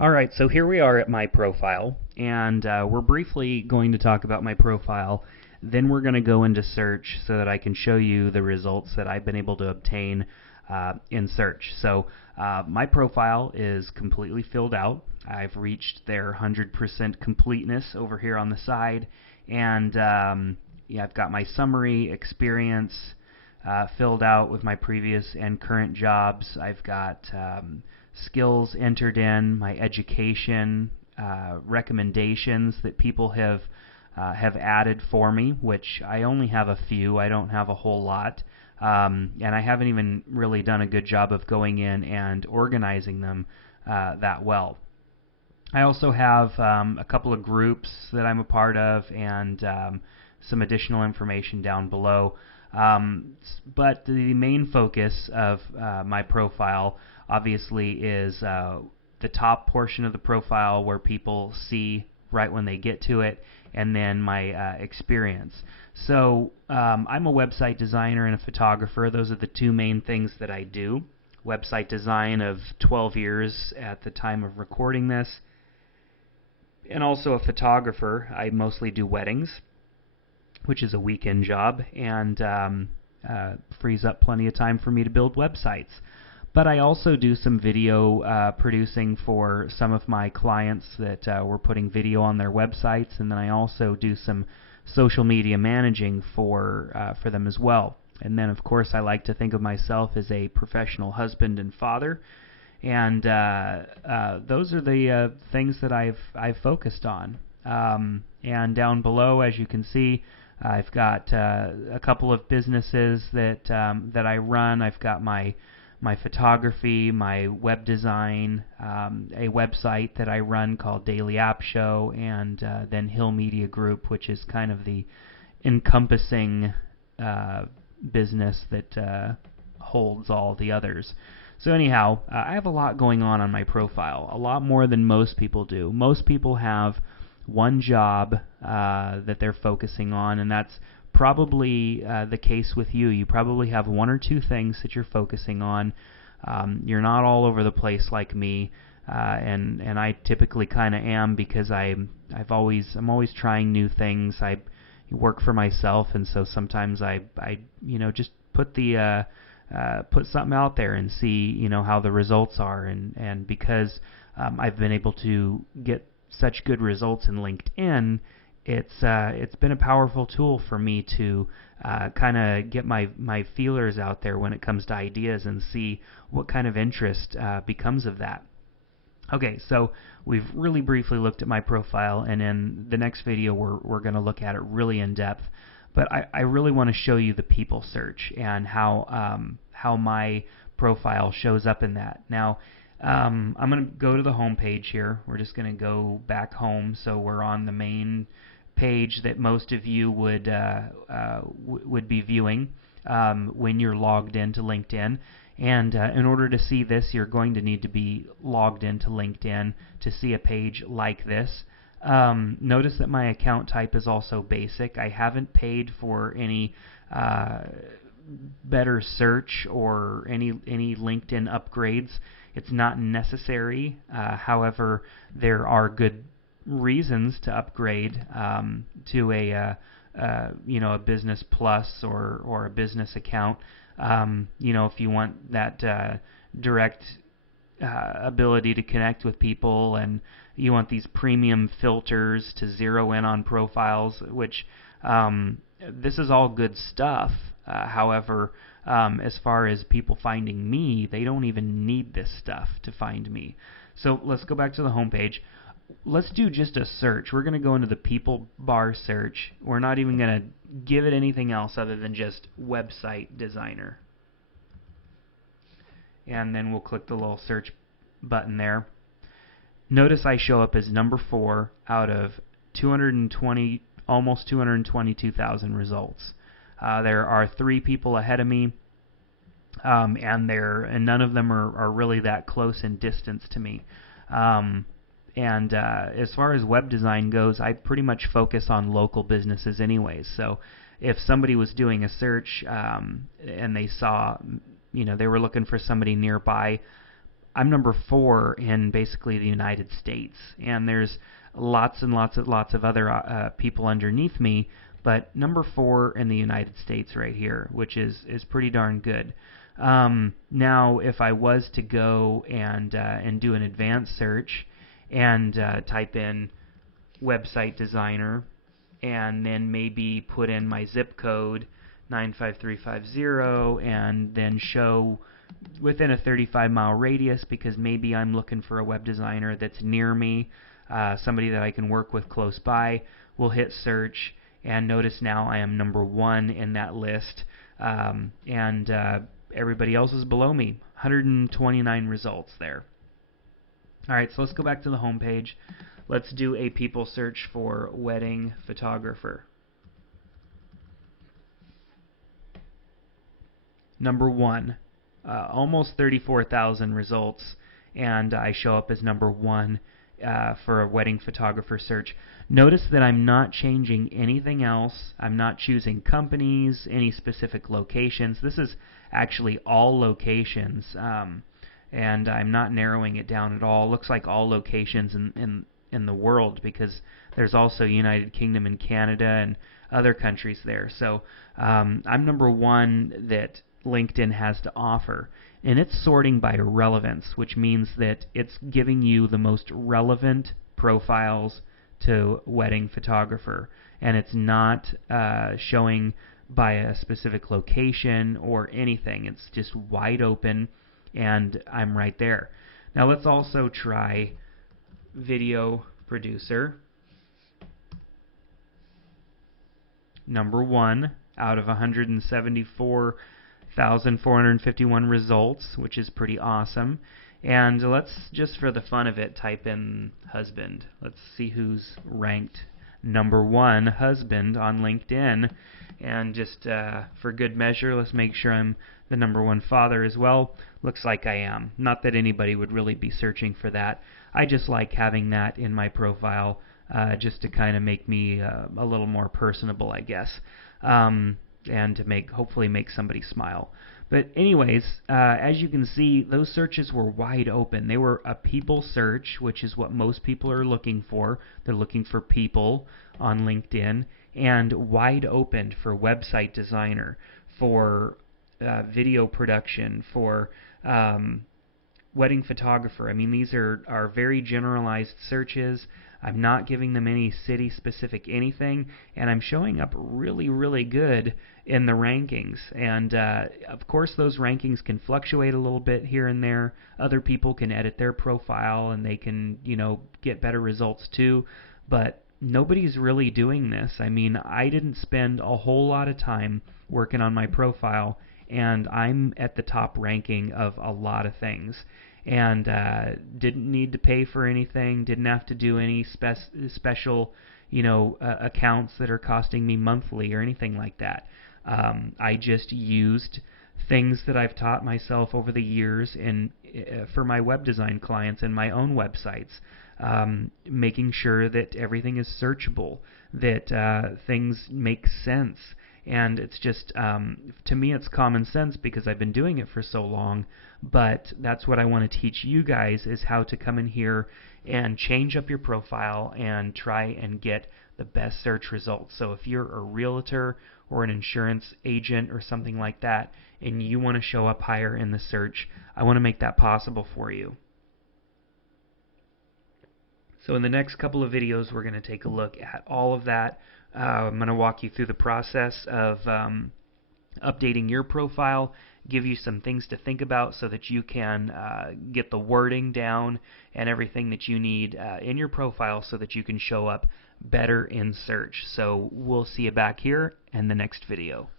Alright, so here we are at my profile, and we're briefly going to talk about my profile. Then we're going to go into search so that I can show you the results that I've been able to obtain in search. So my profile is completely filled out. I've reached their 100% completeness over here on the side, and yeah, I've got my summary, experience filled out with my previous and current jobs. I've got skills entered in, my education, recommendations that people have added for me, which I only have a few. I don't have a whole lot, and I haven't even really done a good job of going in and organizing them that well. I also have a couple of groups that I'm a part of, and some additional information down below. But the main focus of my profile obviously is the top portion of the profile where people see right when they get to it, and then my experience. So I'm a website designer and a photographer. Those are the two main things that I do. Website design of 12 years at the time of recording this, and also a photographer. I mostly do weddings, which is a weekend job, and frees up plenty of time for me to build websites. But I also do some video producing for some of my clients that were putting video on their websites, and then I also do some social media managing for them as well. And then, of course, I like to think of myself as a professional husband and father, and those are the things that I've focused on. And down below, as you can see, I've got a couple of businesses that I run. I've got my photography, my web design, a website that I run called Daily App Show, and then Hill Media Group, which is kind of the encompassing business that holds all the others. So anyhow, I have a lot going on my profile, a lot more than most people do. Most people have one job that they're focusing on, and that's probably the case with you. You probably have one or two things that you're focusing on. You're not all over the place like me, and I typically kind of am, because I'm always trying new things. I work for myself, and so sometimes I just put something out there and see how the results are, and because I've been able to get such good results in LinkedIn, it's been a powerful tool for me to kind of get my feelers out there when it comes to ideas and see what kind of interest becomes of that. Okay, so we've really briefly looked at my profile, and in the next video we're going to look at it really in depth. But I really want to show you the people search and how my profile shows up in that. Now, I'm going to go to the home page here. We're just going to go back home, so we're on the main page that most of you would be viewing when you're logged into LinkedIn. And in order to see this, you're going to need to be logged into LinkedIn to see a page like this. Notice that my account type is also basic. I haven't paid for any better search or any LinkedIn upgrades. It's not necessary. However, there are good reasons to upgrade to a Business Plus or a business account. If you want that direct ability to connect with people, and you want these premium filters to zero in on profiles, which this is all good stuff. However, as far as people finding me, they don't even need this stuff to find me. So let's go back to the home page. Let's do just a search. We're going to go into the people bar search. We're not even going to give it anything else other than just website designer. And then we'll click the little search button there. Notice I show up as number 4 out of 220, almost 222,000 results. There are 3 people ahead of me, and none of them are really that close in distance to me. And as far as web design goes, I pretty much focus on local businesses anyways. So if somebody was doing a search and they saw, they were looking for somebody nearby, I'm number 4 in basically the United States, and there's lots and lots of other people underneath me, but number 4 in the United States right here, which is pretty darn good. Now, if I was to go and do an advanced search and type in website designer, and then maybe put in my zip code 95350, and then show within a 35-mile radius, because maybe I'm looking for a web designer that's near me, somebody that I can work with close by. We'll hit search, and notice now I am number 1 in that list, and everybody else is below me. 129 results there. Alright, so let's go back to the home page. Let's do a people search for wedding photographer. Number 1, almost 34,000 results, and I show up as number 1 for a wedding photographer search. Notice that I'm not changing anything else. I'm not choosing companies, any specific locations. This is actually all locations, and I'm not narrowing it down at all. It looks like all locations in the world, because there's also United Kingdom and Canada and other countries there. So I'm number 1 that LinkedIn has to offer, and it's sorting by relevance, which means that it's giving you the most relevant profiles to wedding photographer, and it's not showing by a specific location or anything. It's just wide open, and I'm right there. Now let's also try video producer. Number 1 out of 174,451 results, which is pretty awesome. And let's, just for the fun of it, type in husband. Let's see who's ranked number 1 husband on LinkedIn. And just for good measure, let's make sure I'm the number 1 father as well. Looks like I am. Not that anybody would really be searching for that. I just like having that in my profile, just to kind of make me a little more personable, I guess, and to hopefully make somebody smile. But anyways, as you can see, those searches were wide open. They were a people search, which is what most people are looking for. They're looking for people on LinkedIn, and wide open for website designer, for video production, for wedding photographer. I mean, these are very generalized searches. I'm not giving them any city-specific anything, and I'm showing up really, really good in the rankings. And of course, those rankings can fluctuate a little bit here and there. Other people can edit their profile, and they can, get better results too. But nobody's really doing this. I mean, I didn't spend a whole lot of time working on my profile, and I'm at the top ranking of a lot of things, and didn't need to pay for anything, didn't have to do any special accounts that are costing me monthly or anything like that. I just used things that I've taught myself over the years for my web design clients and my own websites, making sure that everything is searchable, that things make sense. And it's just, to me, it's common sense because I've been doing it for so long. But that's what I want to teach you guys, is how to come in here and change up your profile and try and get the best search results. So if you're a realtor or an insurance agent or something like that, and you want to show up higher in the search, I want to make that possible for you. So in the next couple of videos, we're going to take a look at all of that. I'm going to walk you through the process of updating your profile, give you some things to think about so that you can get the wording down and everything that you need in your profile so that you can show up better in search. So we'll see you back here in the next video.